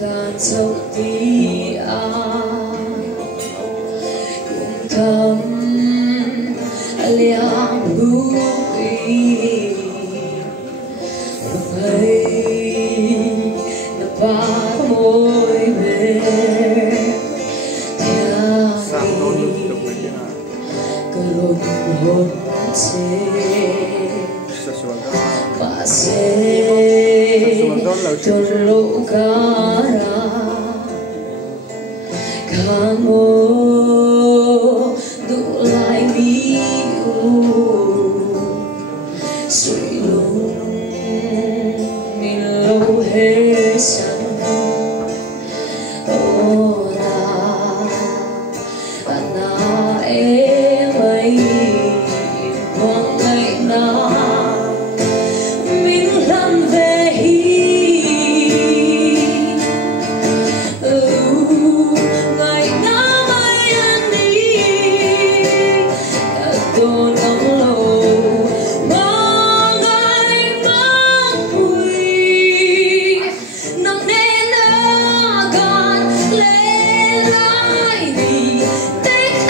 tan dấu tí ai cùng thầm liang bụi hay na ba môi về theo cơ hồn hồn cho lũ cá ra kamu đủ lại mi suy lung mình lâu hết sẵn ô na em ấy hoang ngày na mình làm về ngày na mai anh đi cả tôi nắng lâu mà ngày mang quỳ nằm nên ở gần lên lại đi tích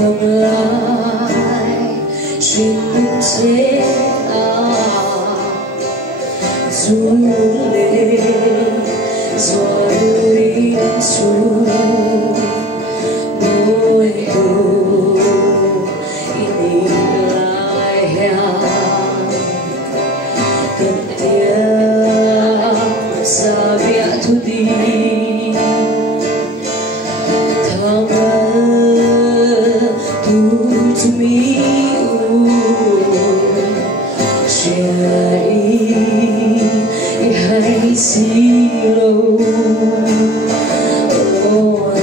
đông lại chuyện sẽ du lên rồi đi xuống môi đầu ini lại hẹn cần tiếng xa vẽ thu đi to me, I see low. Oh,